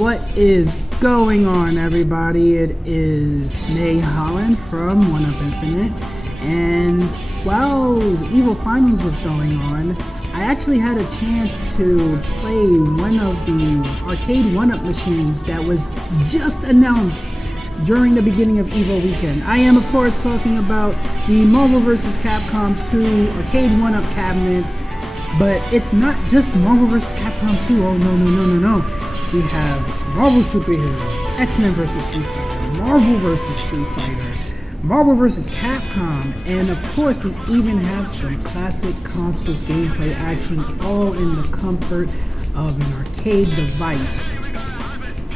What is going on, everybody? It is Nay Holland from EVO Infinite, and while the EVO Finals was going on, I actually had a chance to play one of the Arcade1UP machines that was just announced during the beginning of EVO weekend. I am, of course, talking about the Marvel vs. Capcom 2 Arcade1UP cabinet, but it's not just Marvel vs. Capcom 2. Oh, no. We have Marvel Superheroes, X-Men vs. Street Fighter, Marvel vs. Street Fighter, Marvel vs. Capcom, and of course we even have some classic console gameplay action, all in the comfort of an arcade device.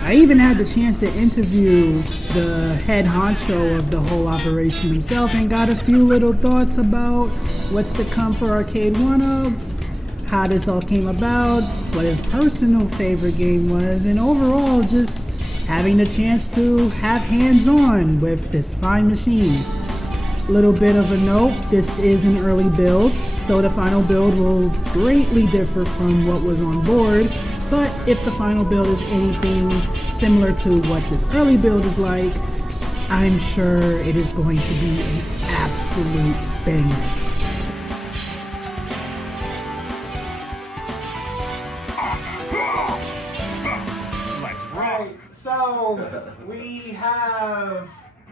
I even had the chance to interview the head honcho of the whole operation himself and got a few little thoughts about what's to come for Arcade1UP, how this all came about, what his personal favorite game was, and overall just having the chance to have hands-on with this fine machine. Little bit of a note, this is an early build, so the final build will greatly differ from what was on board, but if the final build is anything similar to what this early build is like, I'm sure it is going to be an absolute banger. So we have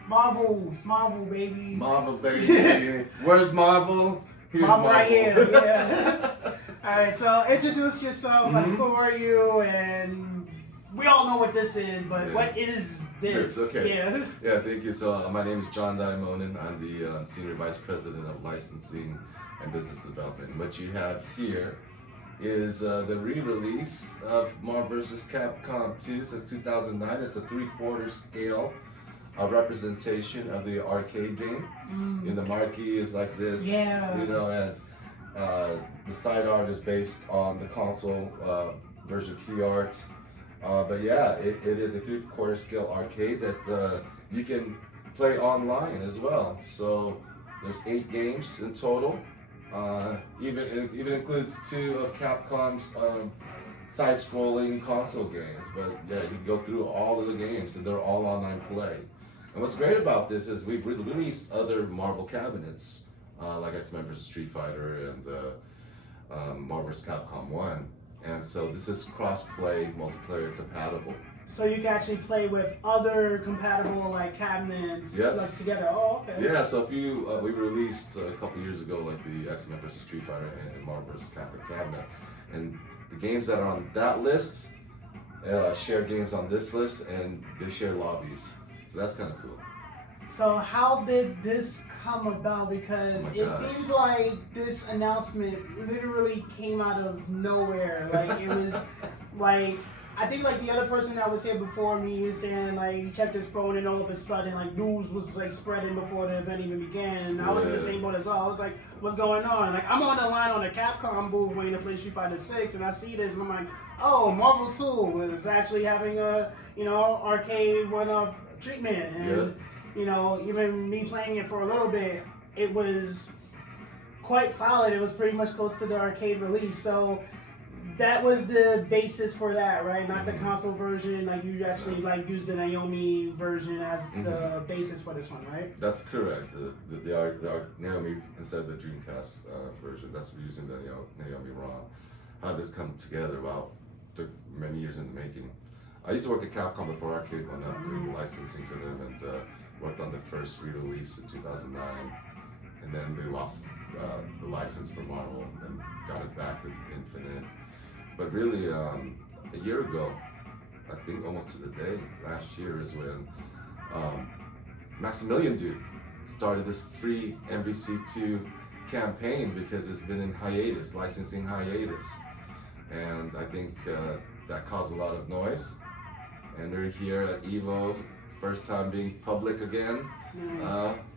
Marvel baby. Marvel baby. Where's Marvel? Here's Marvel right here. Yeah. All right. So introduce yourself. Like, who are you? And we all know what this is, but what is this? Okay. Yeah. Thank you. So my name is John Daimonen. I'm the Senior Vice President of Licensing and Business Development. What you have here is the re-release of Marvel vs. Capcom 2 since 2009. It's a 3/4 scale representation of the arcade game. And the marquee is like this, you know, and the side art is based on the console version key art. But yeah, it is a 3/4 scale arcade that you can play online as well. So there's 8 games in total. It even includes 2 of Capcom's side-scrolling console games. But yeah, you can go through all of the games, and they're all online play. And what's great about this is we've released other Marvel cabinets, like X-Men vs. Street Fighter and Marvel vs. Capcom 1. And so this is cross-play, multiplayer compatible. So you can actually play with other compatible like cabinets like together. Oh, okay. Yeah, so if you we released a couple years ago like the X-Men vs. Street Fighter and Marvel vs. Capcom cabinet, and the games that are on that list share games on this list, and they share lobbies. So that's kind of cool. So how did this come about? Because it seems like this announcement literally came out of nowhere. Like it was like, I think like the other person that was here before me was saying like he checked his phone and all of a sudden like news was like spreading before the event even began. And I was in the same boat as well. I was like, what's going on? Like I'm on the line on the Capcom booth waiting to play Street Fighter 6 and I see this and I'm like, oh, Marvel 2 is actually having a, you know, Arcade1UP treatment. And you know, even me playing it for a little bit, it was quite solid. It was pretty much close to the arcade release. So that was the basis for that, right? Not the console version. Like you actually like used the Naomi version as the basis for this one, right? That's correct. The Naomi instead of the Dreamcast version. That's using the Naomi ROM. How this come together? Well, took many years in the making. I used to work at Capcom before Arcade1UP, doing licensing for them, and worked on the first re-release in 2009. And then they lost the license for Marvel and got it back with Infinite. But really, a year ago, I think almost to the day, last year is when Maximilian Dude started this free MVC2 campaign because it's been in hiatus, licensing hiatus. And I think that caused a lot of noise. And they're here at EVO, first time being public again,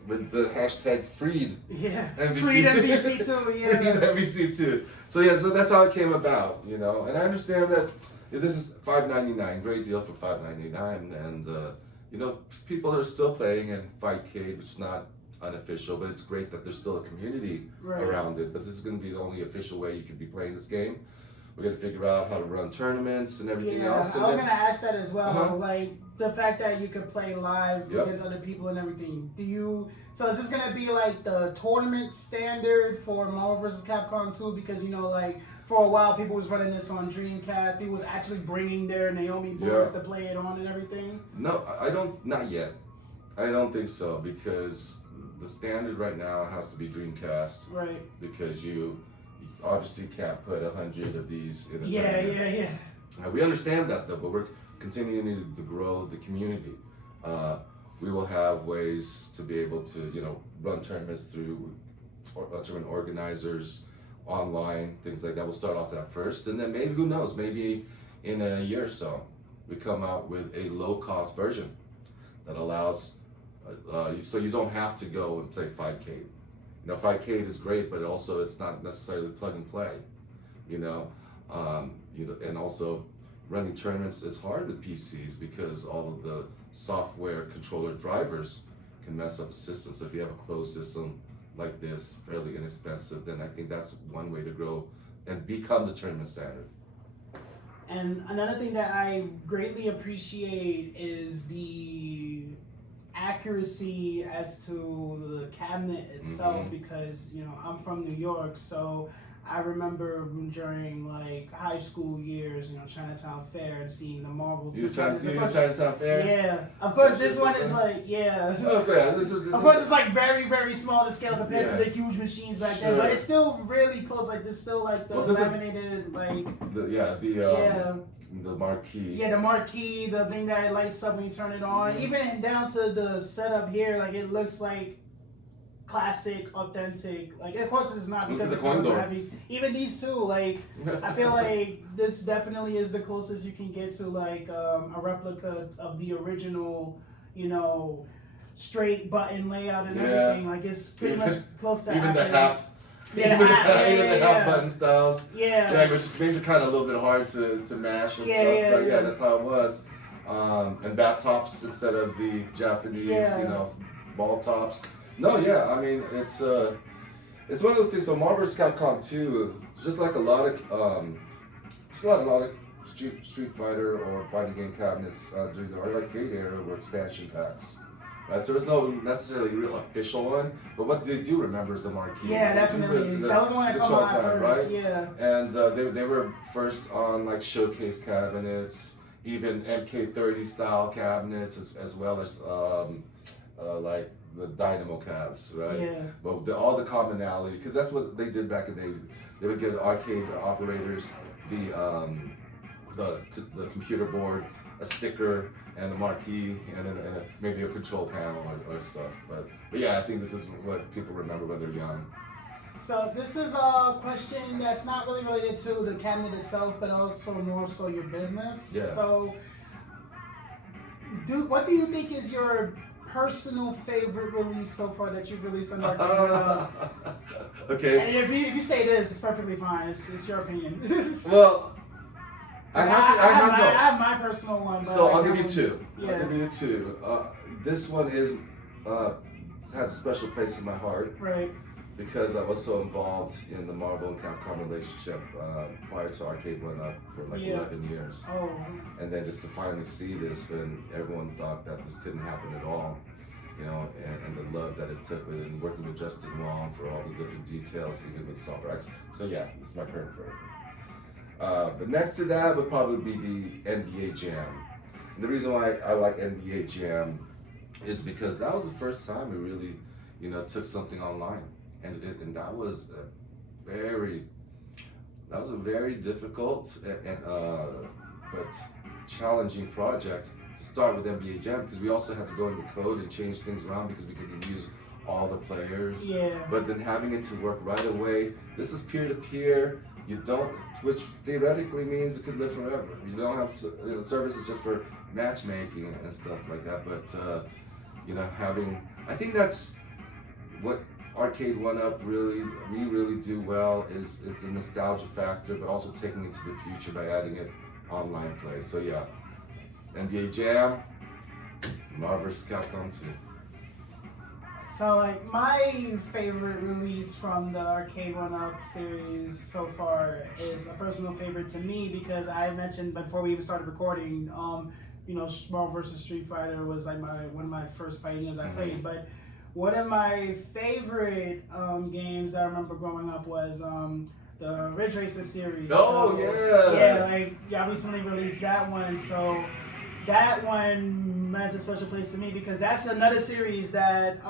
with the hashtag freed MVC. Freed MVC2, yeah. Freed MVC2. So yeah, so that's how it came about, you know. And I understand that this is $5.99, great deal for $5.99, and you know, people are still playing in Fightcade, which is not unofficial, but it's great that there's still a community around it. But this is going to be the only official way you can be playing this game. We're gonna figure out how to run tournaments and everything else. I was gonna ask that as well. Uh-huh. Like the fact that you could play live Yep. against other people and everything. So is this gonna be like the tournament standard for Marvel vs. Capcom 2? Because like for a while people was running this on Dreamcast. People was actually bringing their Naomi boards to play it on and everything. No, I don't. Not yet. I don't think so, because the standard right now has to be Dreamcast. Right. Because you obviously can't put 100 of these in a tournament. Yeah. We understand that though, but we're continuing to grow the community. We will have ways to be able to, run tournaments through tournament organizers, online, things like that. We'll start off that first, and then maybe, who knows, maybe in a year or so, we come out with a low-cost version that allows, so you don't have to go and play 5K. 5K is great, but also it's not necessarily plug and play, and also running tournaments is hard with PCs because all of the software controller drivers can mess up the system. So if you have a closed system like this, fairly inexpensive, then I think that's one way to grow and become the tournament standard. And another thing that I greatly appreciate is the accuracy as to the cabinet itself, because I'm from New York, so I remember during like high school years, Chinatown Fair, and seeing the Marvel. You were Chinatown Fair? Yeah, of course. This one is like Of course, it's like very, very small to scale compared to the huge machines back then, but it's still really close. Like there's still like the laminated the marquee. Yeah, the marquee, the thing that lights up when you turn it on. Even down to the setup here, like it looks like classic, authentic. Like of course it's not because the colors are heavy. Even these two, like I feel like this definitely is the closest you can get to like a replica of the original, straight button layout and everything. Like it's pretty much close to even the hat. Yeah, the hat button styles. Yeah, which makes it kind of a little bit hard to mash and stuff. But that's how it was. And bat tops instead of the Japanese, ball tops. No, I mean it's one of those things. So Marvel vs. Capcom 2, just like a lot of Street Fighter or fighting game cabinets during the arcade era were expansion packs. Right, so there's no necessarily real official one, but what they do remember is the marquee. Yeah, definitely. That was the one that came out first. Right? Yeah. And they were first on like showcase cabinets, even MK30 style cabinets, as well as like the Dynamo cabs, right? Yeah. But all the commonality, because that's what they did back in the day. They would give arcade operators the computer board, a sticker, and a marquee, and maybe a control panel or stuff. But I think this is what people remember when they're young. So this is a question that's not really related to the cabinet itself, but also more so your business. Yeah. So, what do you think is your personal favorite release so far that you've released on Arcade1UP? Okay. And if you say this, it's perfectly fine. It's your opinion. Well, I have my personal one. So I'll give you two. Yeah. I'll give you two. This one has a special place in my heart. Right. Because I was so involved in the Marvel and Capcom relationship prior to Arcade1UP for like 11 years. Oh. And then just to finally see this when everyone thought that this couldn't happen at all, and the love that it took with it, and working with Justin Wong for all the different details, even with software. So this is my current favorite. But next to that would probably be the NBA Jam. And the reason why I like NBA Jam is because that was the first time we really, took something online. And that was a very difficult but challenging project to start with NBA Jam, because we also had to go into code and change things around because we couldn't use all the players. Yeah. But then having it to work right away. This is peer-to-peer. Which theoretically means it could live forever. You don't have services just for matchmaking and stuff like that. But I think that's what Arcade1UP we really do well is the nostalgia factor, but also taking it to the future by adding it online play. So NBA Jam, Marvel vs. Capcom 2. So like my favorite release from the Arcade1UP series so far is a personal favorite to me because I mentioned before we even started recording, Marvel vs. Street Fighter was like one of my first fighting games I played. But one of my favorite games I remember growing up was the Ridge Racer series. Oh, so, yeah. I recently released that one, so that one meant a special place to me because that's another series that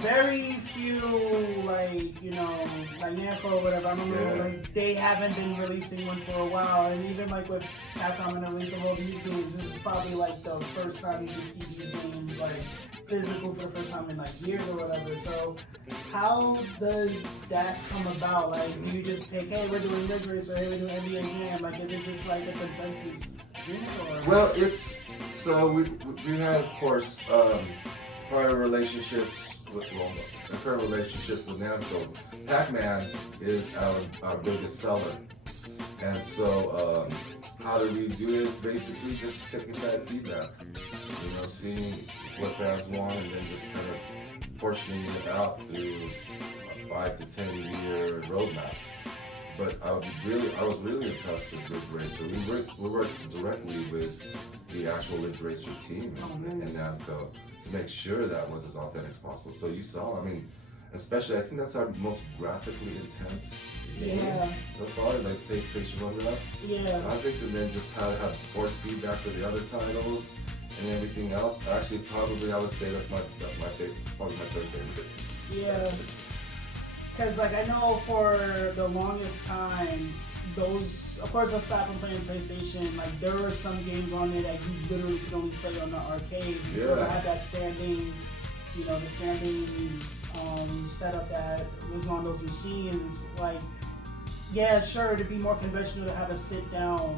very few like Namco or whatever. I remember they haven't been releasing one for a while, and even like with Capcom and the release of all these games, this is probably like the first time you can see these games like physical for the first time in like years or whatever. So how does that come about? Like you just pick, hey, we're doing Ridge Racer, hey, we're doing NBA Jam. Like is it just like a consensus? Well, we had, of course, prior relationships with a current relationship with Namco. Pac-Man is our biggest seller, and so how do we do it? It's basically just taking that feedback, seeing what fans want, and then just kind of portioning it out through a 5 to 10 year roadmap. But I was really impressed with Ridge Racer. We worked directly with the actual Ridge Racer team in Namco to make sure that was as authentic as possible. So you saw, especially I think that's our most graphically intense game so far, like PlayStation 1 up. Graphics, and then just how to have force feedback for the other titles and everything else. Actually, probably I would say that's my favorite, probably my third favorite. Yeah. Because, I know for the longest time, of course, aside from playing PlayStation, there were some games on there that you literally could only play on the arcade. Yeah. So I had that standing, the standing setup that was on those machines. Sure, it'd be more conventional to have a sit-down,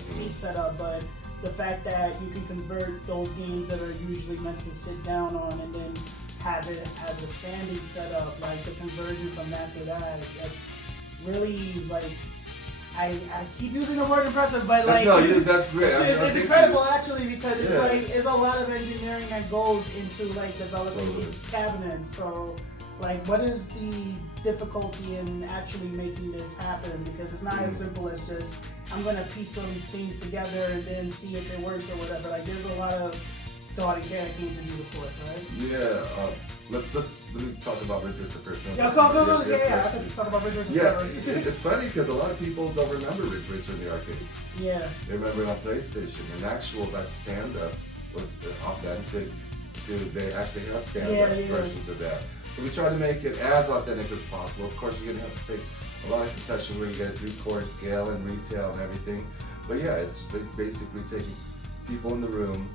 seat setup, but the fact that you can convert those games that are usually meant to sit down on and then have it as a standing setup, the conversion from that to that's really I keep using the word impressive, but that's great. It's incredible actually because it's it's a lot of engineering that goes into developing these cabinets. So what is the difficulty in actually making this happen? Because it's not as simple as just I'm gonna piece some things together and then see if it works or whatever. There's a lot of thought and care came to you, of course, right? Yeah. Let me talk about Ridge Racer first. Yeah, I could talk about Ridge Racer. Yeah, it's funny because a lot of people don't remember Ridge Racer in the arcades. Yeah. They remember it on PlayStation. And that stand-up was authentic they actually have stand-up versions of that. So we try to make it as authentic as possible. Of course, you're going to have to take a lot of concession where you get a 3/4 scale and retail and everything. But yeah, it's basically taking people in the room.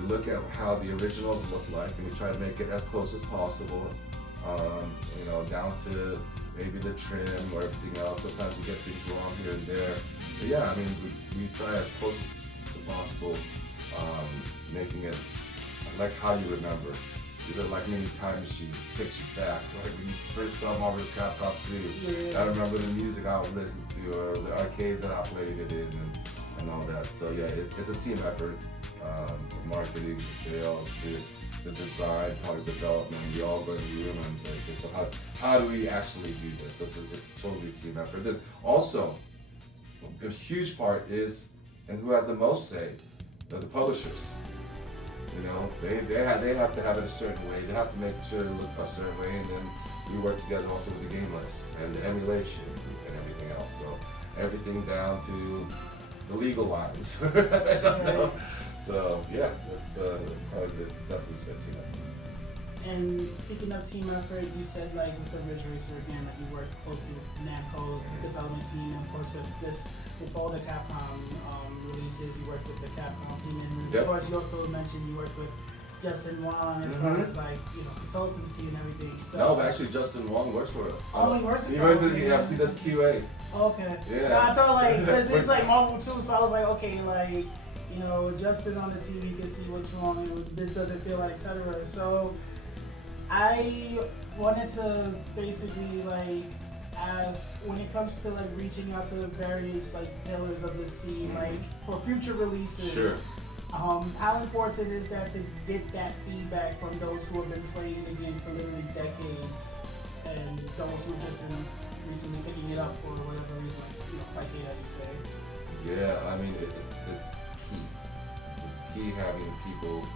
We look at how the originals look like, and we try to make it as close as possible, down to maybe the trim or everything else. Sometimes we get things wrong here and there. But yeah, we try as close as possible, making it like how you remember. Either like mini time machine takes you back. Like when you first saw Marvel vs. Capcom 2, I remember the music I would listen to or the arcades that I played it in and all that. So yeah, it's a team effort. From marketing to sales to design, product development. We all go in the room and say, so how do we actually do this? So it's totally a team effort. Then also, a huge part is, and who has the most say, the publishers. They have to have it a certain way. They have to make sure it look a certain way, and then we work together also with the game list and the emulation and everything else. So everything down to the legal lines. I don't know. So yeah, that's how it's definitely a team effort. And speaking of team effort, you said with the Ridge Racer again that you work closely with Namco development team, and of course with all the Capcom releases, you work with the Capcom team, and of course you also mentioned you work with Justin Wong as far as consultancy and everything. So no, actually Justin Wong works for us. Oh, he works for us? He does QA. Okay. Yeah. No, I thought because it's Marvel too, so I was like, okay, Justin on the TV can see what's wrong and this doesn't feel right, etc. So I wanted to basically ask, when it comes to reaching out to various pillars of the scene, for future releases. Sure. How important is that to get that feedback from those who have been playing the game for literally decades, and those who have just been recently picking it up for whatever reason, like you say? Yeah, I mean, it's key. It's key having people,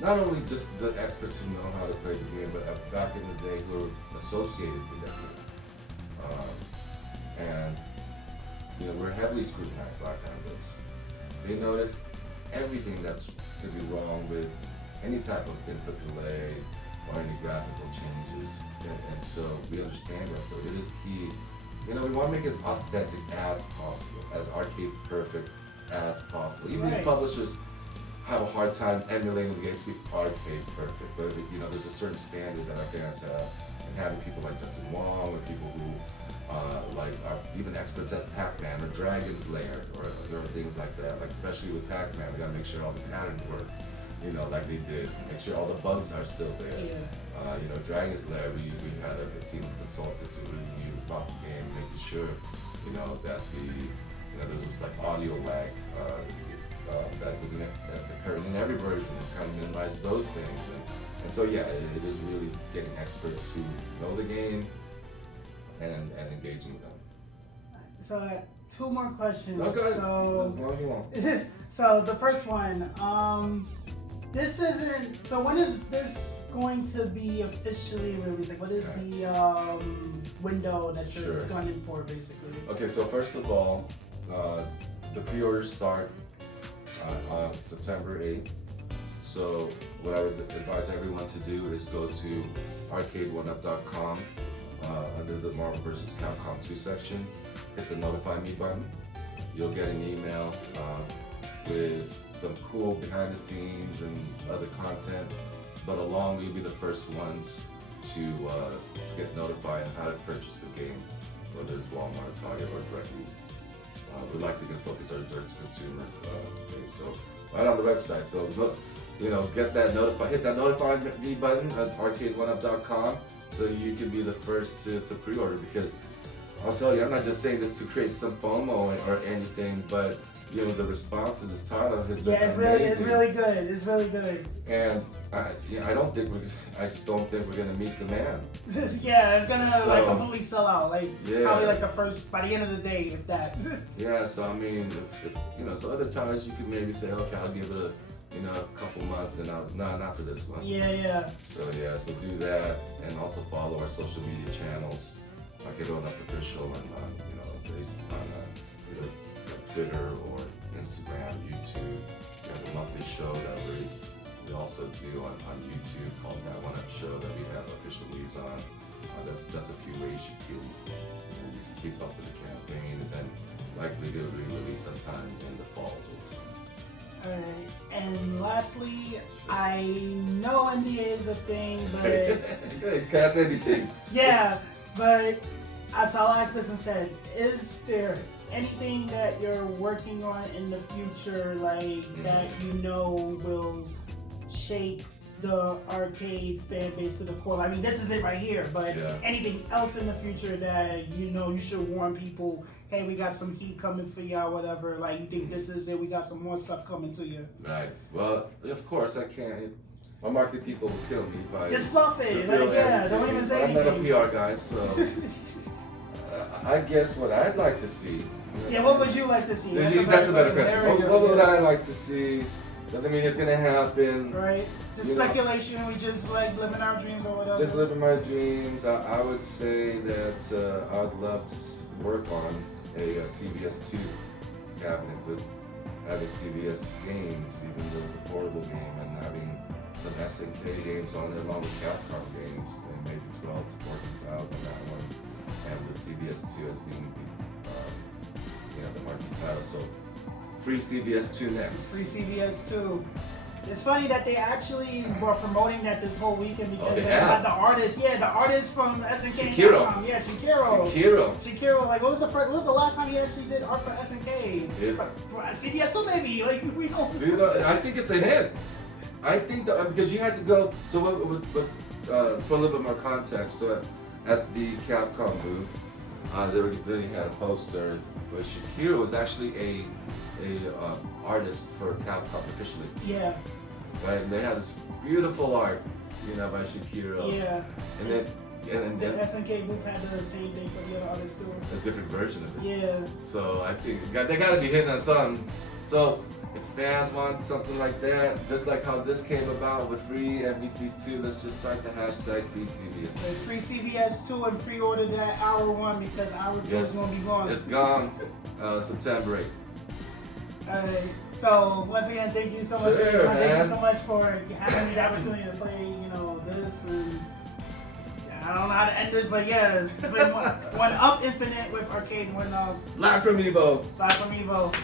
not only just the experts who know how to play the game, but back in the day who are associated with that game. And, we're heavily scrutinized by vendors. They notice everything that's could be wrong with any type of input delay or any graphical changes. And so we understand that. So it is key. We want to make it as authentic as possible, as arcade perfect as possible. Even these publishers have a hard time emulating the game to be arcade perfect, but there's a certain standard that our fans have, and having people like Justin Wong or people who are even experts at Pac-Man or Dragon's Lair or things like that. Like especially with Pac-Man, we gotta make sure all the patterns work, like they did. Make sure all the bugs are still there. Yeah. Dragon's Lair, we had a team of consultants who really knew about the game, making sure, that there's this like audio lag that was occurring in every version. It's kind of minimize those things. And so yeah, it is really getting experts who know the game and engaging with them. So I have two more questions. Okay. So, as long as you want. so the first one, when is this going to be officially released? Like, what is the window that you're gunning for, basically? Okay, so first of all, the pre-orders start on September 8th. So what I would advise everyone to do is go to Arcade1UP.com under the Marvel vs. Capcom 2 section, hit the Notify Me button. You'll get an email with some cool behind the scenes and other content, but along you'll be the first ones to get notified on how to purchase the game, whether it's Walmart, Target, or directly. We're likely going to focus our direct-to-consumer base, so right on the website. So look, get that hit that notify me button at Arcade1UP.com so you can be the first to pre-order, because I'll tell you, I'm not just saying this to create some FOMO or anything, but the response to this title has been amazing. It's really good. It's really good. And I just don't think we're gonna meet demand. Yeah, it's gonna completely sell out. Probably by the end of the day, if that. Yeah, so I mean, if so other times you could maybe say, okay, I'll give it a couple months, and not for this one. Yeah. So do that, and also follow our social media channels, Arcade1UP Official, and either Twitter or Instagram, YouTube. We have a monthly show that we also do on YouTube called That One Up Show that we have official leads on. That's a few ways you can keep up with the campaign, and then likely to re-release sometime in the fall or something. Alright, and lastly, I know NDA is a thing, but... Can't say anything. Yeah, but I'll ask this instead. Is there anything that you're working on in the future, that will shape the arcade fan base to the core? I mean, this is it right here, but anything else in the future that you should warn people, hey, we got some heat coming for y'all, whatever, you think this is it, we got some more stuff coming to you. Right. Well, of course, I can't. My market people will kill me if I... Just fluff it. Don't even say anything. I'm not a PR guy, so... I guess what I'd like to see... Yeah, what would you like to see? That's a better question. What would I like to see? Doesn't mean it's gonna happen. Right. Just speculation. We just living our dreams or whatever. Just living my dreams. I would say that I'd love to work on a CBS 2 cabinet with having CBS games, even the portable game, and having some SNK games on there along with Capcom games, and maybe 12 to 14,000 that one, and the CBS 2 as being the market title. So free CBS 2 next. Free CBS 2. It's funny that they actually were promoting that this whole weekend because they had the artist from SNK. Shakiro. Yeah, Shakiro. What was the last time he actually did art for SNK? CBS 2 maybe. We don't. I think it's a hit. I think that because you had to go. So for a little bit more context, so at the Capcom booth, they had a poster But Shakiro is actually a artist for Capcom officially. Yeah. Right, and they have this beautiful art, you know, by Shakiro. Yeah. And then The SNK booth had the same thing for the other artists too. a different version of it. Yeah. So I think they gotta be hitting on something. So if fans want something like that, just like how this came about with free MVC2, let's just start the hashtag free CVS. So free CVS 2 and pre-order that hour 1 because hour 2 is gonna be gone. It's gone. September 8th. Alright. So once again, thank you so much for your time. Thank you so much for having me the opportunity to play, you know, this and I don't know how to end this, but yeah, it's been one Up Infinite with Arcade1UP. Live from EVO. Live from EVO.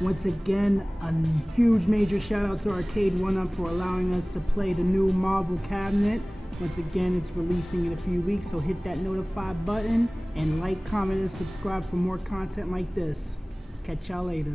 Once again, a huge major shout out to Arcade1UP for allowing us to play the new Marvel cabinet. Once again, it's releasing in a few weeks, so hit that notify button and like, comment, and subscribe for more content like this. Catch y'all later.